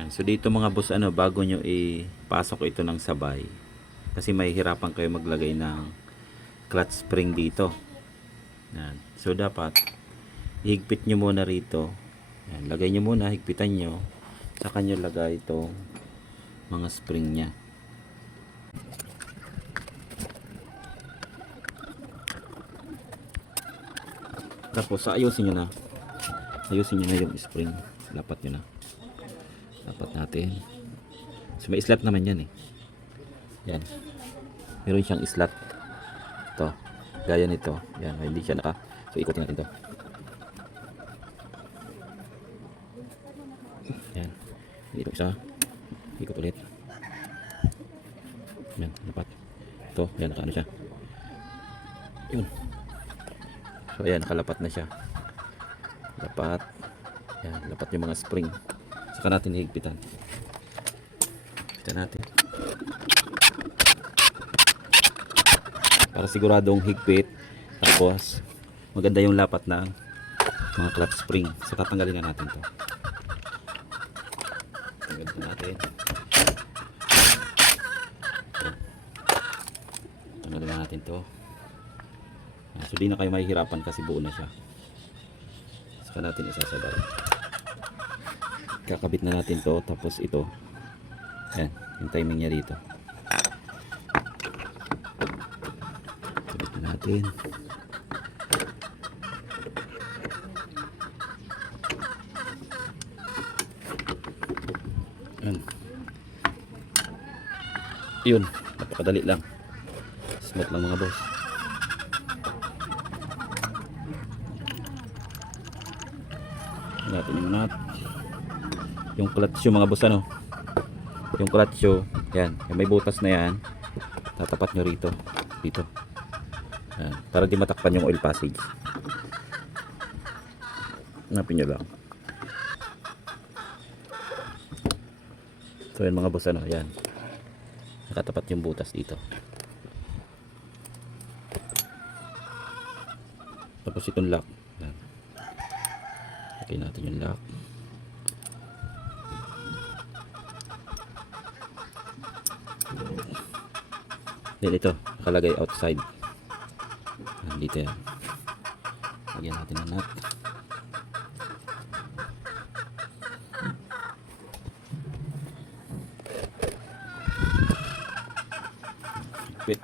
Yan. So dito mga boss, bago nyo ipasok ito ng sabay, kasi may hirapan kayo maglagay ng clutch spring dito. Yan. So dapat higpit nyo muna rito. Yan. Lagay nyo muna, higpitan nyo, saka nyo lagay itong mga spring nya. Tapos ayusin nyo na. Ayusin nyo na yung spring. Dapat nyo na. Dapat natin. So may slot naman yan eh. Yan. Meron siyang slot. Ito. Gaya nito. Yan. Hindi siya naka. So ikotin natin to. Yan. Dito isa. Ikot ulit. Yan. Dapat. Ito. Yan. Naka ano siya. Yun. So ayan. Nakalapat na siya. Lapat. Yan. Lapat yung mga spring. Saka natin higpitan. Higpitan natin. Para siguradong higpit. Tapos maganda yung lapat ng mga clutch spring. So tatanggalin na natin to. Tanggalin na natin. Tanggalin na natin to. So di na kayo mahihirapan kasi buo na siya. Saka natin isasabay. Kakabit na natin to. Tapos ito. Yan. Yung timing niya dito. Kabit na natin. Yan. Yun. Napakadali lang. Smooth lang mga boss. Natin yung nut. Yung clutch yung mga boss yung clutch yan, yung may butas na yan tatapat nyo rito dito yan, para di matakpan yung oil passage. Hanapin nyo lang. So yan mga boss yan, nakatapat yung butas dito. Tapos itong lock yan. Okay natin yung lock. Then ito, nakalagay outside. Dito yan. Lagyan natin ng nut. Higpit.